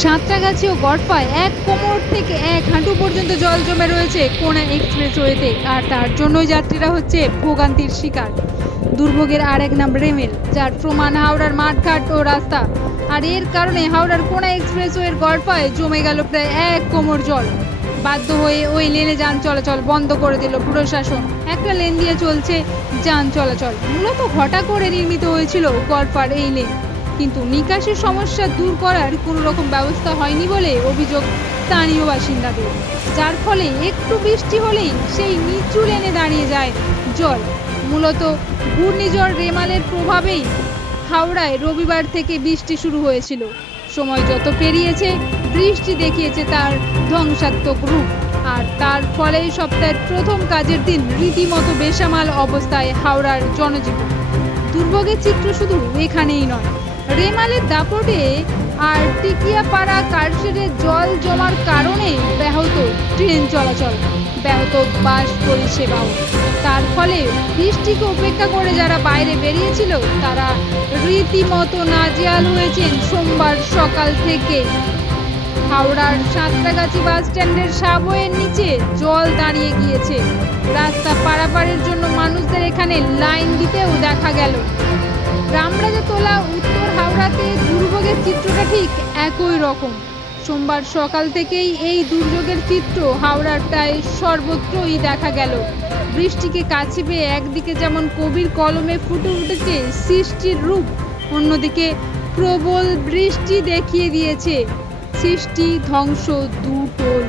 সাঁতরাগাছি ও গড়পায় এক কোমর থেকে এক হাঁটু পর্যন্ত জল জমে রয়েছে কোনা এক্সপ্রেসওয়েতে, আর তার জন্যই যাত্রীরা হচ্ছে ভোগান্তির শিকার। দুর্ভোগের আর এক নাম রেমেল, যার প্রমাণ হাওড়ার মাঠঘাট ও রাস্তা। আর এর কারণে হাওড়ার কোনা এক্সপ্রেসওয়ের গড়পায় জমে গেল প্রায় এক কোমর জল। বাধ্য হয়ে ওই লেনে যান চলাচল বন্ধ করে দিল প্রশাসন। একটা লেন দিয়ে চলছে যান চলাচল। মূলত ঘটা করে নির্মিত হয়েছিল গড়পার এই লেন, কিন্তু নিকাশি সমস্যা দূর করার কোনো রকম ব্যবস্থা হয়নি বলে অভিযোগ স্থানীয় বাসিন্দাদের, যার ফলে একটু বৃষ্টি হলেই সেই নিচু লেনে দাঁড়িয়ে যায় জল। মূলত ঘূর্ণিঝড় রেমালের প্রভাবেই হাওড়ায় রবিবার থেকে বৃষ্টি শুরু হয়েছিল। সময় যত পেরিয়েছে বৃষ্টি দেখিয়েছে তার ধ্বংসাত্মক রূপ, আর তার ফলে সপ্তাহের প্রথম কাজের দিন রীতিমতো বেসামাল অবস্থায় হাওড়ার জনজীবন। দুর্ভোগের চিত্র শুধু এখানেই নয়, রেমালের দাপটে আর টিকিয়াপাড়া কারশেডে জল জমার কারণে ব্যাহত ট্রেন চলাচল, ব্যাহত বাস পরিষেবাও। তার ফলে বৃষ্টিকে উপেক্ষা করে যারা বাইরে বেরিয়েছিল তারা রীতিমতো নাজেহাল হয়েছেন সোমবার সকাল থেকে। হাওড়ার সাঁতরাগাছি বাস স্ট্যান্ডের সাবওয়ের নিচে জল দাঁড়িয়ে গিয়েছে। রাস্তা পারাপারের জন্য মানুষদের এখানে লাইন দিতেও দেখা গেল। রামরাজাতলা উত্তর হাওড়াতে দুর্ভোগের চিত্রটা ঠিক একই রকম। সোমবার সকাল থেকেই এই দুর্যোগের চিত্র হাওড়ার প্রায় সর্বত্রই দেখা গেল। বৃষ্টিকে কাছে পেয়ে একদিকে যেমন কবির কলমে ফুটে উঠেছে সৃষ্টির রূপ, অন্যদিকে প্রবল বৃষ্টি দেখিয়ে দিয়েছে সৃষ্টি ধ্বংস দুটোই।